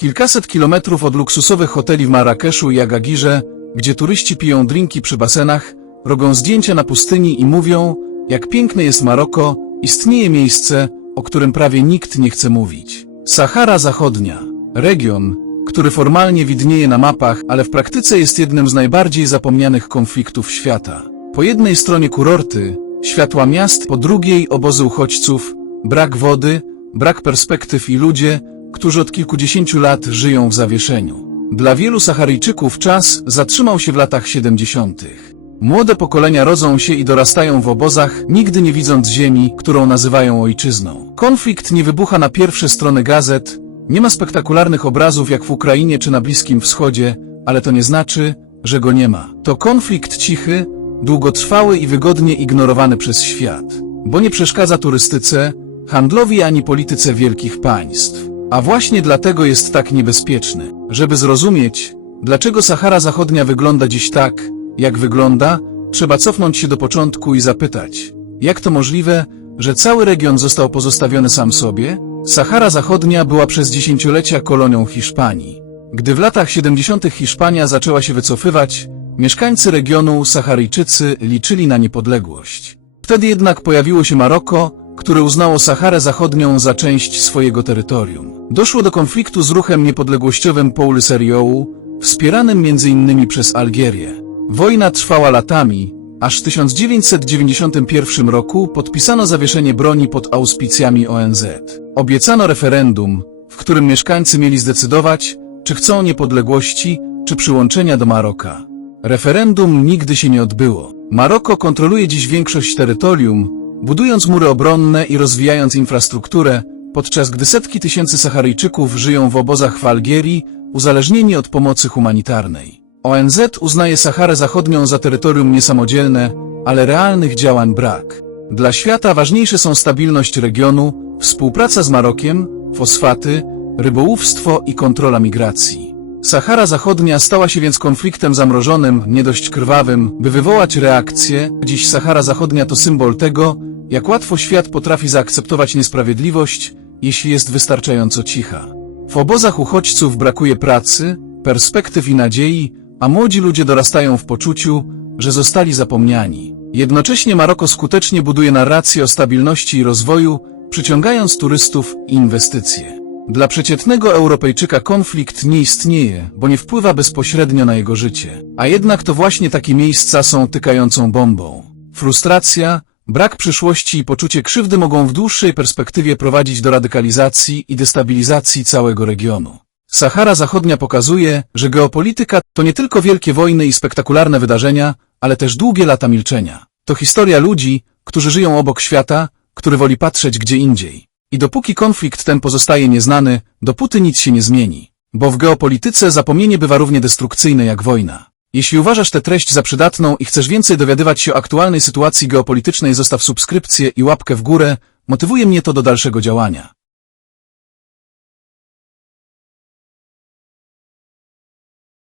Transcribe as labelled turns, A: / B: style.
A: Kilkaset kilometrów od luksusowych hoteli w Marrakeszu i Agagirze, gdzie turyści piją drinki przy basenach, robią zdjęcia na pustyni i mówią, jak piękne jest Maroko, istnieje miejsce, o którym prawie nikt nie chce mówić. Sahara Zachodnia. Region, który formalnie widnieje na mapach, ale w praktyce jest jednym z najbardziej zapomnianych konfliktów świata. Po jednej stronie kurorty, światła miast, po drugiej obozy uchodźców, brak wody, brak perspektyw i ludzie, którzy od kilkudziesięciu lat żyją w zawieszeniu. Dla wielu Saharyjczyków czas zatrzymał się w latach 70. Młode pokolenia rodzą się i dorastają w obozach, nigdy nie widząc ziemi, którą nazywają ojczyzną. Konflikt nie wybucha na pierwsze strony gazet, nie ma spektakularnych obrazów jak w Ukrainie czy na Bliskim Wschodzie, ale to nie znaczy, że go nie ma. To konflikt cichy, długotrwały i wygodnie ignorowany przez świat, bo nie przeszkadza turystyce, handlowi ani polityce wielkich państw. A właśnie dlatego jest tak niebezpieczny. Żeby zrozumieć, dlaczego Sahara Zachodnia wygląda dziś tak, jak wygląda, trzeba cofnąć się do początku i zapytać, jak to możliwe, że cały region został pozostawiony sam sobie? Sahara Zachodnia była przez dziesięciolecia kolonią Hiszpanii. Gdy w latach 70. Hiszpania zaczęła się wycofywać, mieszkańcy regionu Saharyjczycy liczyli na niepodległość. Wtedy jednak pojawiło się Maroko, które uznało Saharę Zachodnią za część swojego terytorium. Doszło do konfliktu z ruchem niepodległościowym Polisario, wspieranym m.in. przez Algierię. Wojna trwała latami, aż w 1991 roku podpisano zawieszenie broni pod auspicjami ONZ. Obiecano referendum, w którym mieszkańcy mieli zdecydować, czy chcą niepodległości, czy przyłączenia do Maroka. Referendum nigdy się nie odbyło. Maroko kontroluje dziś większość terytorium, budując mury obronne i rozwijając infrastrukturę, podczas gdy setki tysięcy Saharyjczyków żyją w obozach w Algierii, uzależnieni od pomocy humanitarnej. ONZ uznaje Saharę Zachodnią za terytorium niesamodzielne, ale realnych działań brak. Dla świata ważniejsze są stabilność regionu, współpraca z Marokiem, fosfaty, rybołówstwo i kontrola migracji. Sahara Zachodnia stała się więc konfliktem zamrożonym, nie dość krwawym, by wywołać reakcję. Dziś Sahara Zachodnia to symbol tego, jak łatwo świat potrafi zaakceptować niesprawiedliwość, jeśli jest wystarczająco cicha. W obozach uchodźców brakuje pracy, perspektyw i nadziei, a młodzi ludzie dorastają w poczuciu, że zostali zapomniani. Jednocześnie Maroko skutecznie buduje narrację o stabilności i rozwoju, przyciągając turystów i inwestycje. Dla przeciętnego Europejczyka konflikt nie istnieje, bo nie wpływa bezpośrednio na jego życie. A jednak to właśnie takie miejsca są tykającą bombą. Frustracja, brak przyszłości i poczucie krzywdy mogą w dłuższej perspektywie prowadzić do radykalizacji i destabilizacji całego regionu. Sahara Zachodnia pokazuje, że geopolityka to nie tylko wielkie wojny i spektakularne wydarzenia, ale też długie lata milczenia. To historia ludzi, którzy żyją obok świata, który woli patrzeć gdzie indziej. I dopóki konflikt ten pozostaje nieznany, dopóty nic się nie zmieni. Bo w geopolityce zapomnienie bywa równie destrukcyjne jak wojna. Jeśli uważasz tę treść za przydatną i chcesz więcej dowiadywać się o aktualnej sytuacji geopolitycznej, zostaw subskrypcję i łapkę w górę, motywuje mnie to do dalszego działania.